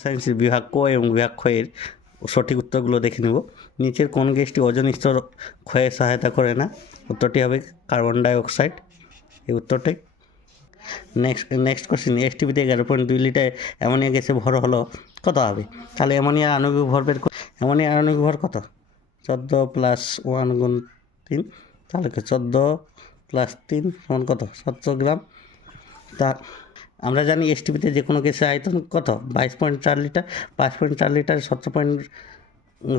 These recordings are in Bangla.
সায়েন্সের বিভাগ ক এবং বিভাগ ক্ষয়ের সঠিক উত্তরগুলো দেখে নেব। নিচের কোন গ্যাসটি ওজন স্তর ক্ষয়ে সহায়তা করে না? উত্তরটি হবে কার্বন ডাই অক্সাইড এই উত্তরটাই নেক্সট নেক্সট কোশ্চেন এসটিভিতে এগারো পয়েন্ট দুই লিটার অ্যামোনিয়া গ্যাসে ভর হলো কত হবে? তাহলে অ্যামোনিয়ার আণবিক ভর বের কর অ্যামোনিয়ার আণবিক ভর কত? চোদ্দ প্লাস ওয়ান গুণ তিন, তাহলে চোদ্দ প্লাস তিন সমান কত? সতেরো গ্রাম। তা আমরা জানি এসটিভিতে যে কোনো গ্যাসের আয়তন কত? বাইশ পয়েন্ট চার লিটার বাইশ পয়েন্ট চার লিটার, সতেরো পয়েন্ট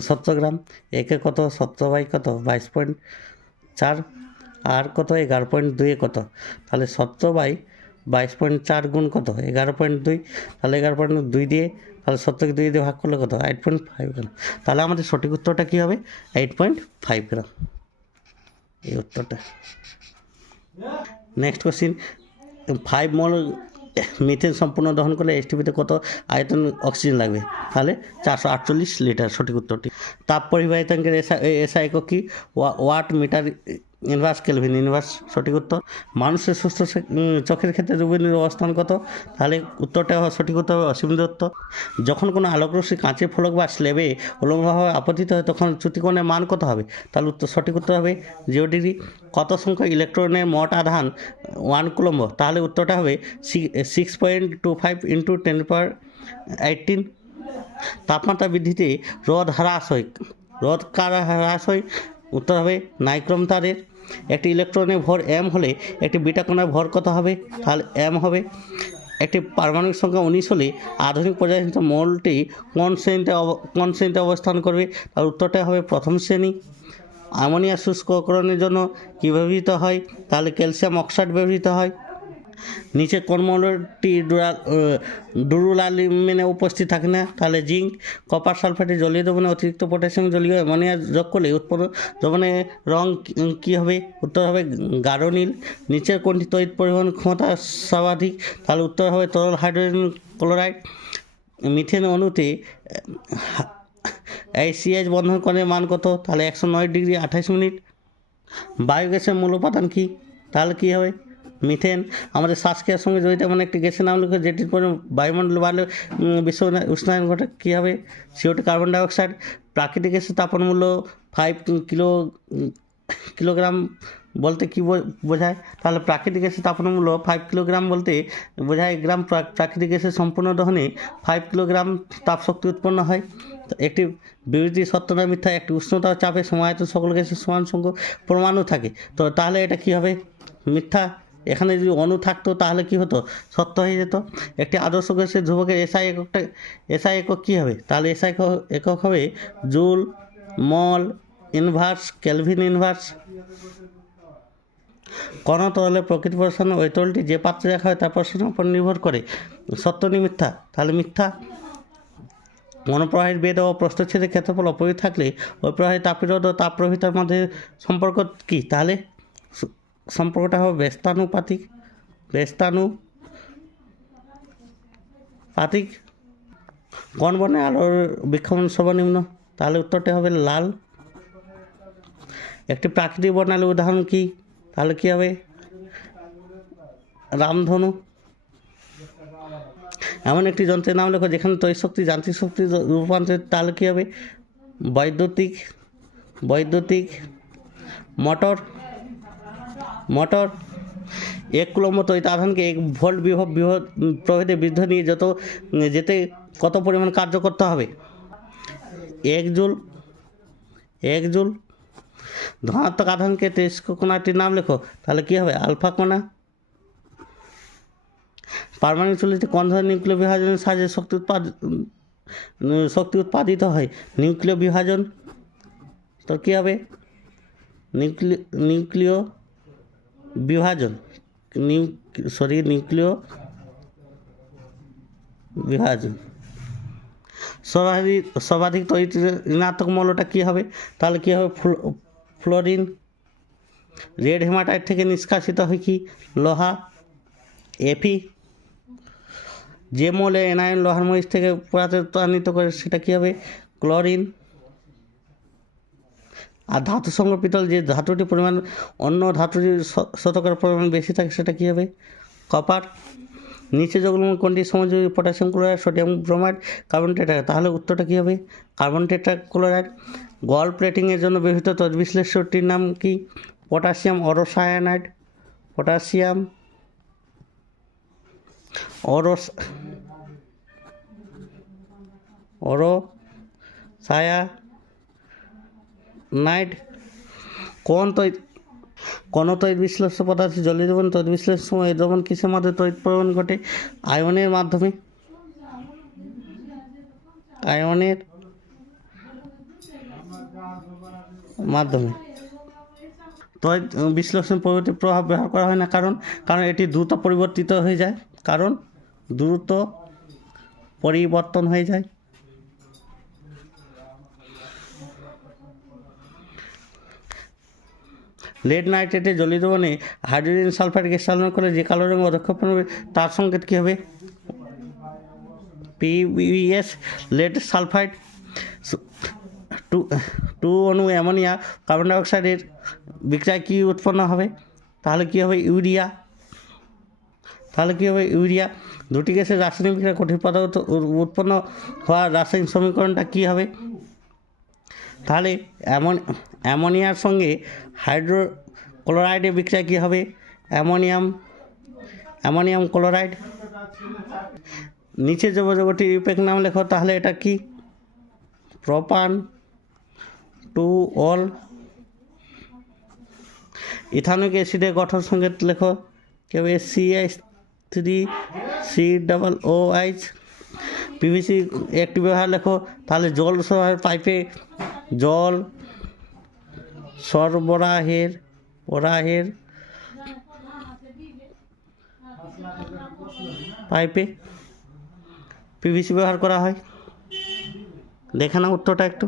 সতেরো গ্রাম। একে কত? সতেরো বাই কত? বাইশ পয়েন্ট চার। আর কত? এগারো পয়েন্ট দুয়ে কত? তাহলে সতেরো বাই বাইশ পয়েন্ট চার গুণ কত? এগারো পয়েন্ট দুই। তাহলে এগারো পয়েন্ট দুই দিয়ে, তাহলে সত্তরকে দুই দিয়ে ভাগ করলে কত? Eight point five gram. তাহলে আমাদের সঠিক উত্তরটা কী হবে? Eight point five gram. এই উত্তরটা। Next question five mole methane সম্পূর্ণ দহন করলে এসটিপিতে কত আয়তন অক্সিজেন লাগবে? তাহলে চারশো আটচল্লিশ লিটার, সঠিক উত্তরটি। তাপ পরিবাহিতাঙ্কের এসা এসা একক কি? ওয়া- watt metre inverse kelvin inverse সঠিক উত্তর। মানুষের সুস্থ চোখের ক্ষেত্রে রুবিনের অবস্থান কত? তাহলে উত্তরটা সঠিক উত্তর হবে অসীম দত্ত যখন কোনো আলোকরশ্মি কাঁচের ফলক বা স্লেবে উলম্বভাবে আপতিত হয়, তখন চ্যুতিকোণের মান কত হবে? তাহলে উত্তর সঠিক উত্তর হবে জিরো ডিগ্রি। কত সংখ্যক ইলেকট্রনের মোট আধান, ওয়ান কুলম্ব? তাহলে উত্তরটা হবে six point two five into ten power eighteen তাপমাত্রা বৃদ্ধিতে রোদ হ্রাস হয়। রোদ কার হ্রাস হয়? উত্তর হবে নাইক্রম তারের। একটি ইলেকট্রনের ভর এম হলে একটি বিটা কণার ভর কত হবে? তাহলে এম হবে। একটি পারমাণবিক সংখ্যা উনিশ হলে আধুনিক পর্যায়িত মলটি কোন শ্রেণীতে কোন শ্রেণীতে অবস্থান করবে? তার উত্তরটা হবে প্রথম শ্রেণি। অ্যামোনিয়া শুষ্ককরণের জন্য কী ব্যবহৃত হয়? তাহলে ক্যালসিয়াম অক্সাইড ব্যবহৃত হয়। নিচে ডুরা ডুরুলালিমিনে উপস্থিত থাকে না তাহলে জিঙ্ক, কপার সালফেটে জলীয় দ্রবণে অতিরিক্ত পটাশিয়াম জলীয় অ্যামোনিয়া যোগ করলে উৎপন্ন দ্রবণের রং কী হবে? উত্তর হবে গাঢ় নীল। নিচের কোনটি তড়িৎ পরিবহন ক্ষমতা সর্বাধিক। তাহলে উত্তর হবে তরল হাইড্রোজেন ক্লোরাইড। মিথেন অণুতে এই সিএইচ বন্ধন করে মান কত? তাহলে একশো নয় ডিগ্রি আঠাশ মিনিট। বায়োগ্যাসের মূল উপাদান কী? তাহলে কী হবে? মিথেন। আমাদের শ্বাসক্রিয়ার সঙ্গে জড়িত এমন একটি গ্যাসের নাম লিখে যেটির পরে বায়ুমণ্ডল বাড়লে বিশ্ব উষ্ণায়ন ঘটে, কী হবে? সিওটি কার্বন ডাইঅক্সাইড প্রাকৃতিক গ্যাসের তাপন মূল্য ফাইভ কিলো কিলোগ্রাম বলতে কী বোঝায়? তাহলে প্রাকৃতিক গ্যাসের তাপন মূল্য ফাইভ কিলোগ্রাম বলতে বোঝায় গ্রাম প্রাকৃতিক গ্যাসের সম্পূর্ণ দহনে ফাইভ কিলোগ্রাম তাপশক্তি উৎপন্ন হয়। একটি বিবৃতি সত্য না মিথ্যা একটি উষ্ণতা চাপে সমায়িত সকল গ্যাসের সমান সংখ্যক পরমাণু থাকে। তো তাহলে এটা কী হবে? মিথ্যা এখানে যদি অণু থাকতো, তাহলে কি হতো? সত্য হয়ে যেত। একটি আদর্শ গ্যাসের ধ্রুবকের এসআই এককটা এসআই একক কী হবে? তাহলে এসআই একক হবে joule, mole, inverse, kelvin inverse. কোন তরলের প্রকৃত প্রসারণ ওই তরলটি যে পাত্রে রাখা হয়, তার প্রশ্নের উপর নির্ভর করে। সত্য নি মিথ্যা? তাহলে মিথ্যা। কোনো প্রবাহের বেদ ও প্রস্থচ্ছেদের ক্ষেত্রফল অপরিত থাকলে ওই প্রবাহের তাপিরোধ ও তাপ প্রবাহিতার মধ্যে সম্পর্ক কী? তাহলে সম্পর্কটা হবে ব্যস্তানুপাতিক, ব্যস্তানু পাতিক। কোন বর্ণে আলোর বিক্ষমন সর্বনিম্ন? তাহলে উত্তরটা হবে লাল। একটি প্রাকৃতিক বর্ণালীর উদাহরণ কি? তাহলে কি হবে? রামধনু। এমন একটি যন্ত্রের নাম লেখো যেখানে তৈরি শক্তি যান্ত্রিক শক্তি রূপান্তরিত। তাহলে কী হবে? বৈদ্যুতিক বৈদ্যুতিক, মোটর। মোটর। এক কুলম্ব তৈরি আধানকে এক ভোল্ট বিভব বিভব প্রভেদে বৃদ্ধ নিয়ে যত, যেতে কত পরিমাণ কার্য করতে হবে? এক জুল এক জুল। ধনাত্মক আধানকে তেজস্ক কোনাটির নাম লেখো, তাহলে কী হবে? আলফা কোনা পারমাণবিক চুল্লিতে কোন ধরনের নিউক্লিয় বিভাজনের সাহায্যে শক্তি উৎপাদ শক্তি উৎপাদিত হয়। নিউক্লিয় বিভাজন, তো কী হবে? নিউক্লিয় নিউক্লিয় বিভাজন, নিউ সরি নিউক্লিয় বিভাজন। সর্বাধিক সর্বাধিক তড়িৎ ঋণাত্মক মৌলটা কী হবে? তাহলে কী হবে? Flow- fluorine. রেড হেমাটাইট থেকে নিষ্কাশিত হয় কি? লোহা। এফি যে মৌলে এনায়ন লোহার মরিচ থেকে পরাতান্বিত করে, সেটা কী হবে? ক্লোরিন। আর ধাতু সংরক্ষিতল যে ধাতুটির পরিমাণ, অন্য ধাতুটির শতকরা পরিমাণ বেশি থাকে, সেটা কী হবে? কপার। নিচে যেগুলো কোনটি? সমযোজী potassium chloride, sodium bromide, carbon tetra তাহলে উত্তরটা কী হবে? কার্বন টেট্রা ক্লোরাইড গল প্লেটিংয়ের জন্য ব্যবহৃত তৎবিশ্লেষ্যটির নাম কি? পটাশিয়াম অরোসায়ানাইড। পটাশিয়াম অরস অরো সায়া নাইট। কোন তৈরি কোন তৈরি বিশ্লেষ্য পদার্থ জলীয় দ্রবণ তৈরি বিশ্লেষণের সময় এই দ্রবণ কিসের মাধ্যমে তৈরি প্রবণ ঘটে? আয়নের মাধ্যমে। আয়নের মাধ্যমে। তড়িৎ বিশ্লেষণ পরবর্তী প্রভাব ব্যবহার করা হয় না। কারণ কারণ এটি দ্রুত পরিবর্তিত হয়ে যায়। কারণ দ্রুত পরিবর্তন হয়ে যায়। লেড নাইট্রেটে জলীয় দ্রবণে হাইড্রোজেন সালফাইড গ্যাস চালনা করে যে কালো রঙ অধক্ষেপণ হবে, তার সংকেত কী হবে? PBS lead sulphide. Two two, অণু অ্যামোনিয়া কার্বন ডাইঅক্সাইডের বিক্রিয়ায় কী উৎপন্ন হবে? তাহলে কী হবে? ইউরিয়া। তাহলে কী হবে? ইউরিয়া। দুটি গ্যাসের রাসায়নিক বিক্রিয়া কঠিন পদার্থ উৎপন্ন হওয়া রাসায়নিক সমীকরণটা কী হবে? তাহলে অ্যামন অ্যামোনিয়ার সঙ্গে হাইড্রো ক্লোরাইডের বিক্রিয়া কী হবে? Ammonium ammonium chloride. নিচে যোগাযোগটি ইউপেক নাম লেখো, তাহলে এটা কি? প্রপান, টু অল ইথানিক অ্যাসিডের গঠন সংকেত লেখো, কেউ C H three C double O H. PVC একটি ব্যবহার লেখো, তাহলে জল পাইপে জল সরবরাহের বরাহের পাইপে পিভিসি ব্যবহার করা হয়। দেখে না উত্তরটা একটু।